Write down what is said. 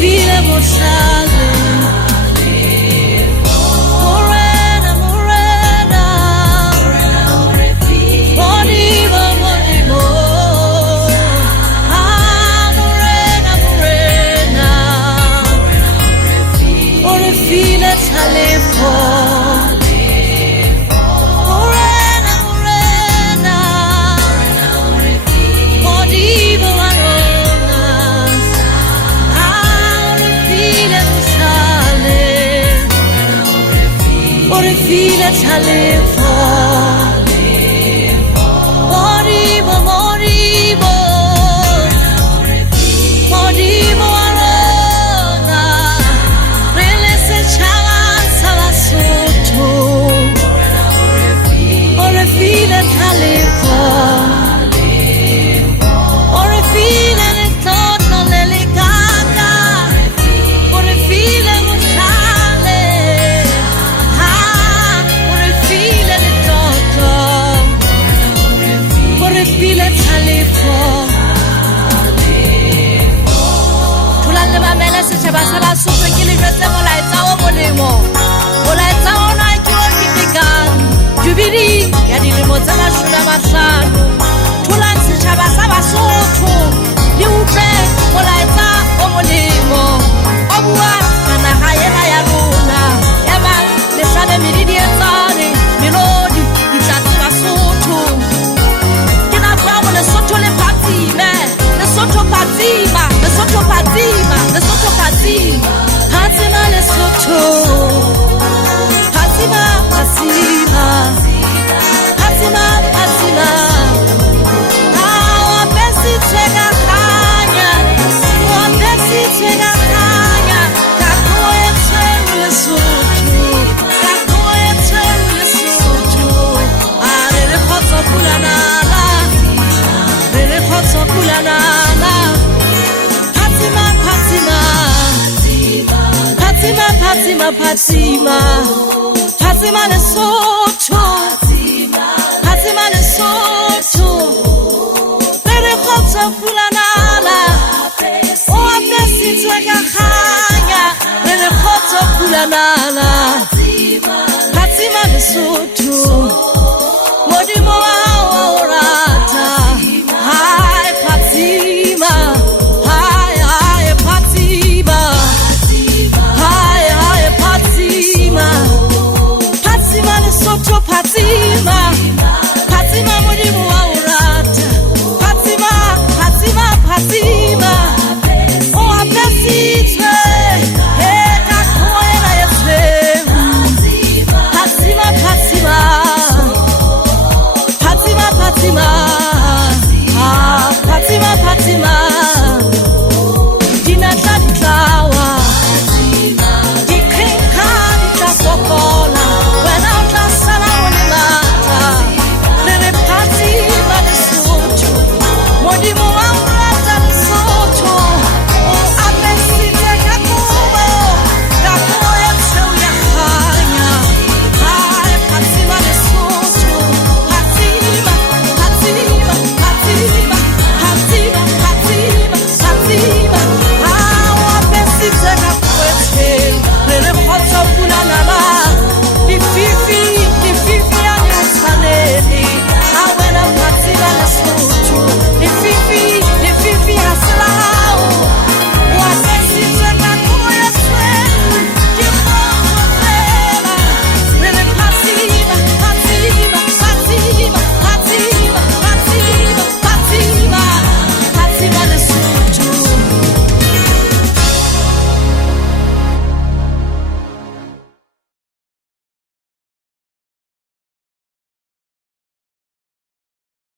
feel emotional. Feel it, I live for. Molimo, Molimo, Molimo, Arona. Really, se chava Lesotho. Or a feel it, I live for. Or a feel it, thought no lily gaga. Or a feel it, feel it, I live for. Tulane mamela setjhaba sa Basotho ke le jwetse molaetsa o molemo. Molaetsa ona ke o ketekang Jubilee ya dilemo tse 50. Tulane setjhaba sa Basotho le utlwe molaetsa o molemo. O bua ka naha ena ya rona. Ya bang le hlabe medidi e tsane melodi ditlatsi Basotho. Lesotho le Phatsima, Lesotho Phatsima, Lesotho Phatsima, Lesotho Phatsima, Phatsima Lesotho, Phatsima, Phatsima, Phatsima, Phatsima. Our best twega kanya, our best twega kanya. Kakoe tshwere Lesotho, kakoe tshwere Lesotho. Are re khotso pulana. Phatsima, Phatsima, Phatsima, Phatsima, Phatsima, Phatsima Lesotho, Phatsima Lesotho. Re khotsa pulanala, o apesi tsweka khanya. Re khotsa pulanala, Phatsima Lesotho.